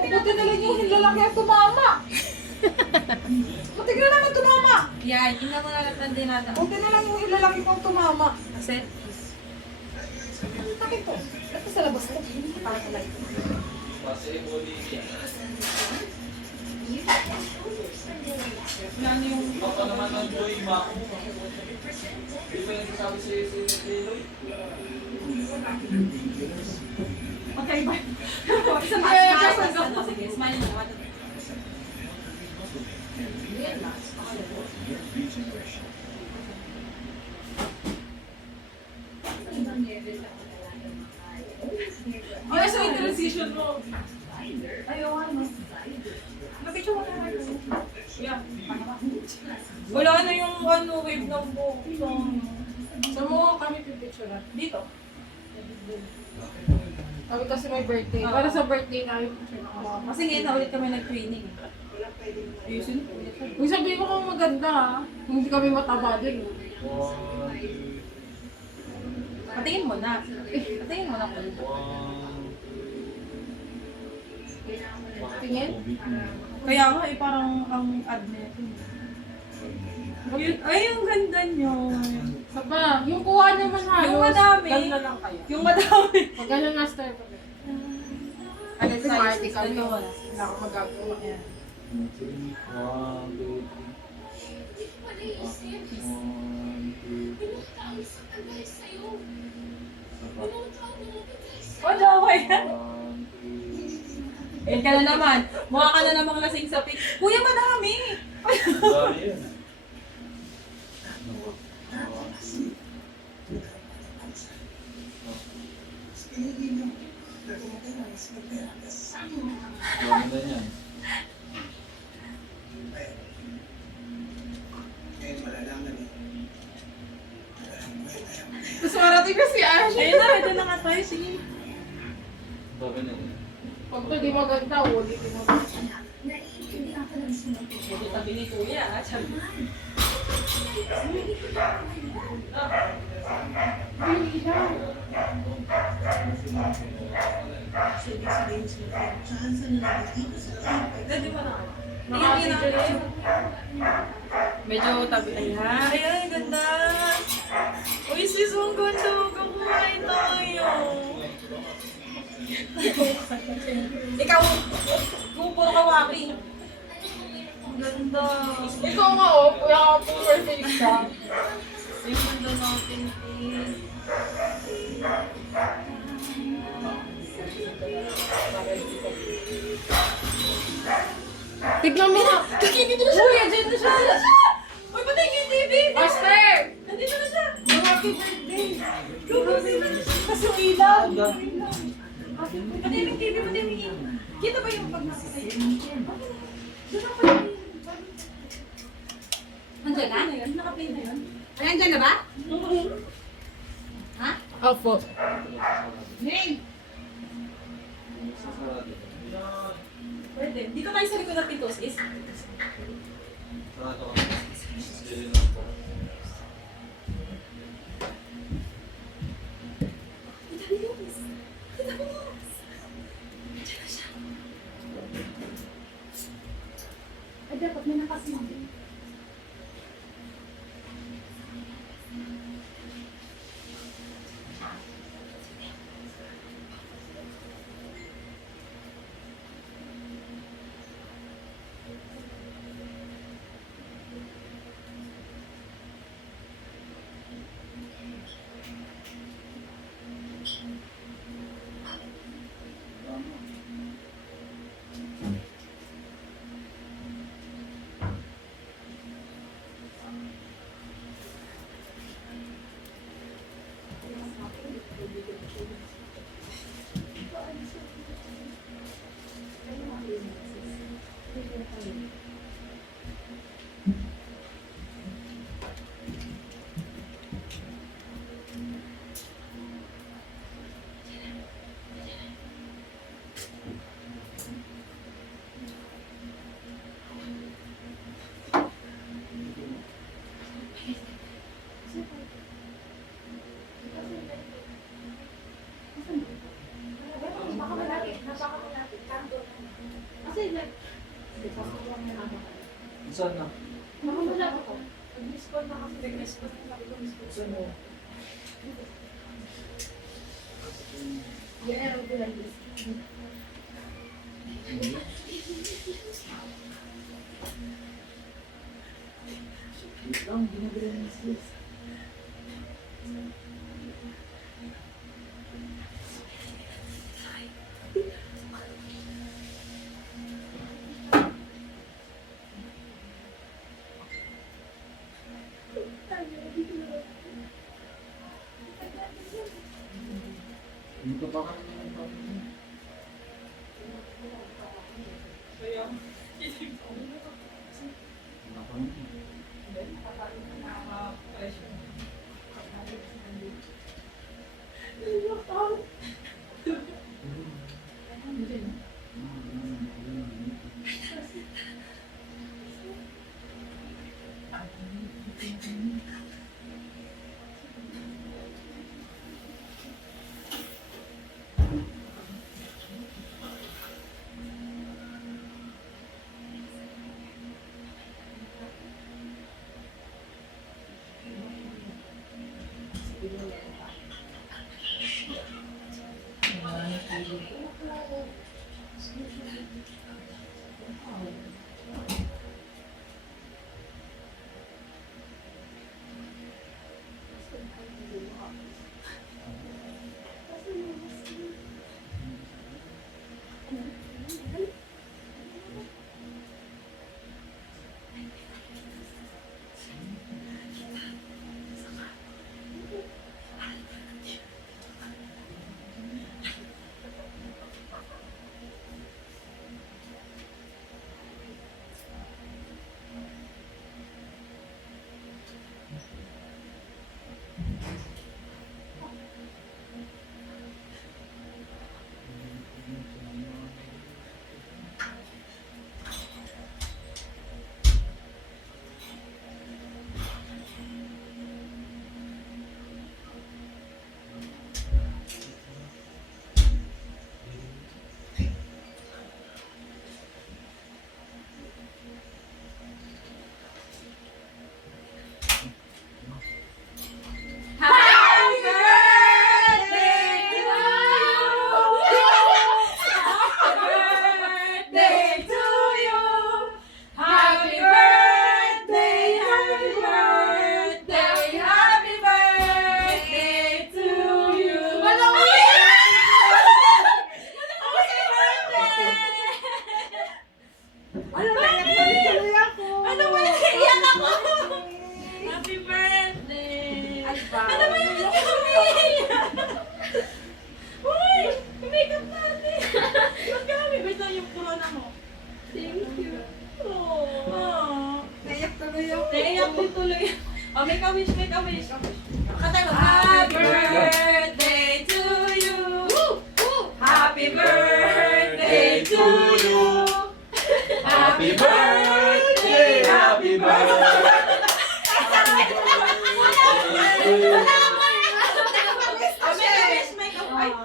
Buti na lang yung lalaki at tumama. Buti na naman tumama. Yan, yun na mga lahat din natin. Buti na lang yung lalaki kong tumama. Kasi, Bakit to? Ito sa labas ko. Para sa light. yan yung... Baka naman ng Joy, Mako. Di ba yung sasabi si Lloyd? Okay, bye. Isang sige, smile mo. Ay, sa transition mo. Ayaw, ano? Napicture mo na rin. Yeah. Wala na yung ano, wave ng buhok. Saan mo kami pipicture? Dito. Kami kasi may birthday. Oo. Para sa birthday namin. Kasi ngayon na ulit kami nag-training. Ayusin ko ulit. Kung sabihin mo kung maganda ha, kung hindi kami mataba din. Patingin mo na. Patingin mo na ko. Tingin? Kaya nga eh, parang ang ad na ito. Ay, ang ganda nyo. Saba, yung kuha naman halos. Yung madami. Ganda lang kaya. Yung madami. Pag gano'n na style ko. Ano Size, sa party kami. dalawa. Wala akong magagawa. Ayan. Oh, dawa yan. Ayun ka na naman. Mukha ka na namang lasing sa pic. Kuya, madami. Ganda niyan. Tapos marating na si Ash. Ayun na, ito na nga tayo. Sige. Sabi niya. Pag ito di maganda, ulitin mo. Ito tabi ni Kuya. Sabi. Pwede mo na. Nakapigil. Medyo tabi. Ayan. Ayan, ganda. Uy, sis, ang ganda. Kakulay tayo. Ikaw, kung puro kawaki. Ang ganda. Ikaw nga oh, kuya ka po perfect ka. Ang ganda natin, eh. Tignan mo. Dito na siya! Uy, andyan na siya! Uy, patay yung TV! Master! Nandito na siya! Happy birthday! Go, go, go! Kasi yung ilaw! Ganda. Patay yung TV, patay yung ilaw! Kita ba yung pag nasa sa'yo? Doon ako yun. Andyan na? Naka-play na yun? Ay, andyan na ba? Ha? Opo. Ning! Pwede. Dito tayo sa likod ng pinto, sis. Sarado ka. Kita mo yun. Kita mo yun. Diyan na siya. Ay, dapat may nakasama. sila. Saan na? Makamula ako. Nag-miss-call na kasi. Nag-miss-call na ako. Saan mo? Meron ko lang this. Wait lang, ginagawa ng sis. Dito pa ka naman ang pamilya. Kaya, nakaka-pressure. Oh, make a wish, make a wish. Kata mo, happy birthday to you. Happy birthday to you. Happy birthday, happy birthday. Oh, make a wish, make a wish.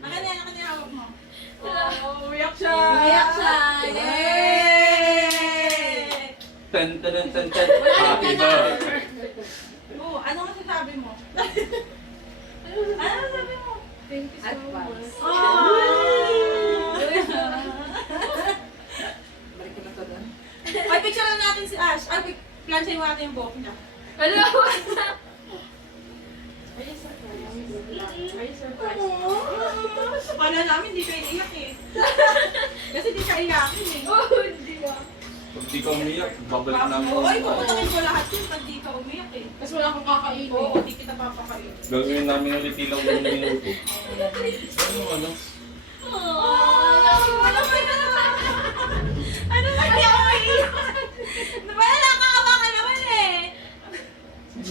Akin na hawak mo. Oh, umiyak siya. Umiyak siya. Yay! Tan tan tan tan. Happy birthday. Oh, ano nga sasabi mo? Ano sabi mo? Thank you so much. Balik ko na to doon. Ay, picture lang natin si Ash. Ay, plansya mo natin yung buhok niya. Ano? Are you surprised? Are you surprised? Paano namin, hindi ka iiyak eh. Kasi di ka iyakin eh. Oh, hindi ah. Pag di ka umiyak, babalik namin. Oo, puputakin ko lahat yun pag di ka umiyak eh. Kasi wala akong kakainin. Oo, di kita papakain. Gagawin namin ulit ilang minuto. Ano? Ano ba yun? Ano ba yun? Wala nakakaba ka naman eh.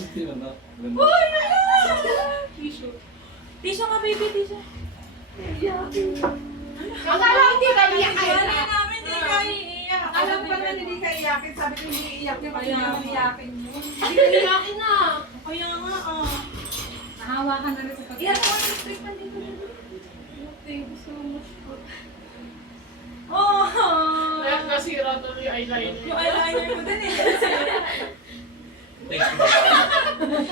Sino na? Uy, wala! Tissue. Tissue nga baby, tissue. Akala hindi ka iyak Wala namin, di ka iiyak. Alam pa na hindi ka iyakin, sabi ko hindi iiyak niya kasi Kaya naman iyakin mo. Hindi ka iyakin na. Kaya nga ah. Nahawakan na rin sa pag- Iyak mo yung street pa dito. Thank you so much po. yung eyeliner. Yung eyeliner ko din eh. Thank you.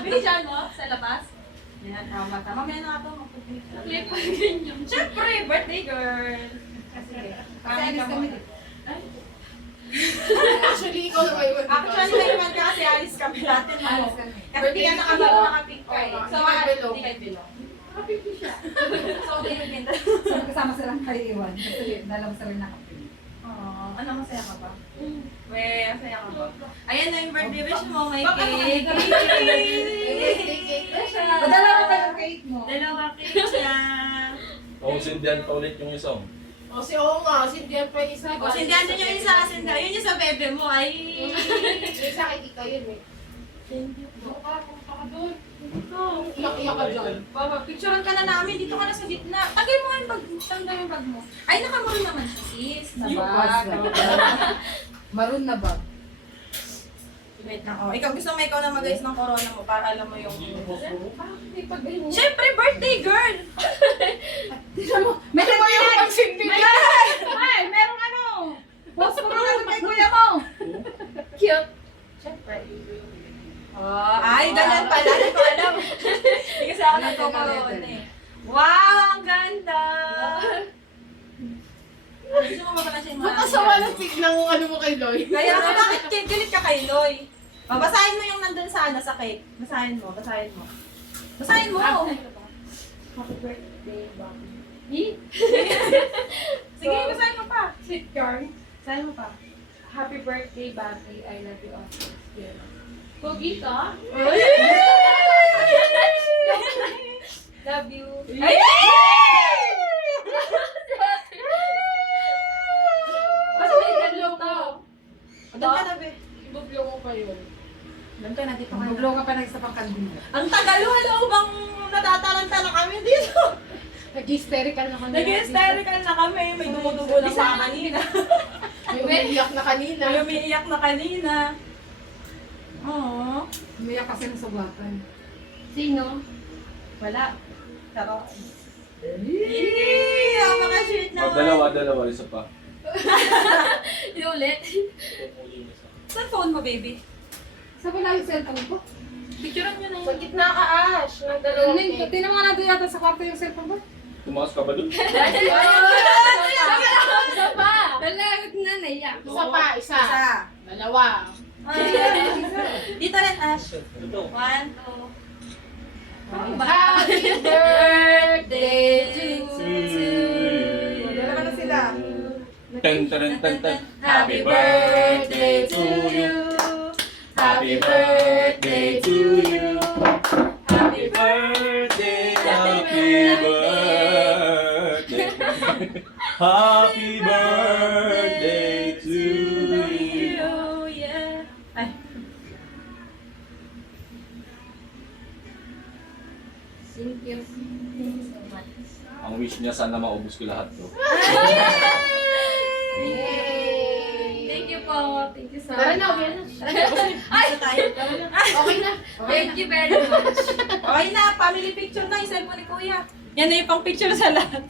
Binigyan mo sa labas? Yan, tama. Mamaya na ako mag-clip. Clip pa ganyan. Siyempre, birthday girl. Kasi Kami alis ka kami. mo. Actually, ikaw na kayo. Actually, may iwan ka kasi alis kami natin. Alis kami. Kasi di ka nakabalo nakapink ka eh. Oo, So, hindi kayo below. hindi kayo below. Happy po siya. So, hindi yung ganda. So, kasama silang kayo iwan. Kasi dalawa sila nakapin. Oh, ano, masaya ka ba? We, masaya ka ba? Ayan na yung birthday wish mo, may cake. Birthday cake na siya. Dalawa kayo cake mo. Dalawa cake siya. Oh, sindihan pa ulit yung isang. O, oo nga, sindihan pa yung isa. O, sindihan din yung isa, sindihan. Yun yung sa bebe mo, ay. Yung isa kay tita yun eh. Doon ka, punta ka doon. Iyak-iyak ka dyan. Baba, picturean ka na namin. Dito ka na sa gitna. Tagay mo nga yung bag. Tanda yung bag mo. Ay, nakamuro naman siya, sis. Na Yung bag. bag. Maroon na bag. Wait lang. Oh, ikaw, gusto mo ikaw na mag-ayos ng corona mo para alam mo yung... Ah, may pag-ayun. Siyempre, birthday girl! May Yung pagsindi. Ay, merong ano. Post ko na kay kuya mo. Cute. Siyempre. Oh, ay, ganyan pala. Hindi ko alam. Hindi kasi ako nagko-corona eh. Wow, ang ganda! Gusto mo ba pala siya yung Ba't asawa ng ng ano mo kay Loy? Kaya ka, bakit galit ka kay Loy? Oh, basahin mo yung nandun sa ano, sa cake. Basahin mo, basahin mo. Basahin mo! Happy birthday, Bobby. Sige, basahin mo pa. Sweet yarn. Basahin mo pa. Happy birthday, Bobby. I love you also. Pogi ka? Love you. Ay! Kasi may dalaw to. Doon ka na, be. Bublo mo pa yun. Doon ka na, dito ka na. Buglo ka pa ng isa pang kandila. Ang tagal, wala bang natataranta na kami dito? Nag-hysterical na kami. Nag-hysterical na kami. May dumudugo na sa kanina. May umiiyak na kanina. May umiiyak na kanina. Oo. Umiyak kasi ng sugatan. Sino? Wala. Taro. Eee! Ang mga sweet Oh, naman. dalawa, isa pa. Inulit. Saan phone mo, baby? Sa wala yung cellphone ko. Picturean nyo na Sa yun. gitna ka, Ash. Ng dalawang cake. Tinan mo nga nandun yata sa kwarto yung cellphone ko. Tumakas ka ba dun? Isa pa. Dalawit na naiyak. Isa pa, isa. Isa. Dalawa. Dito rin, Ash. Ito. 1, 2. Happy birthday to you. Dalawa na sila. Tan, tan, tan, tan. Happy birthday to you. Happy birthday to you. Happy birthday, happy birthday. Happy birthday to you. Yeah. Ay. Thank you. So much. Ang wish niya sana maubos ko lahat to. Yay! Thank you po. Thank you so Tara much. na, okay na. Ay! tayo. Okay na. Thank you very much. Okay na, family picture na. Yung cellphone ni Kuya. Yan na yung pang picture sa lahat.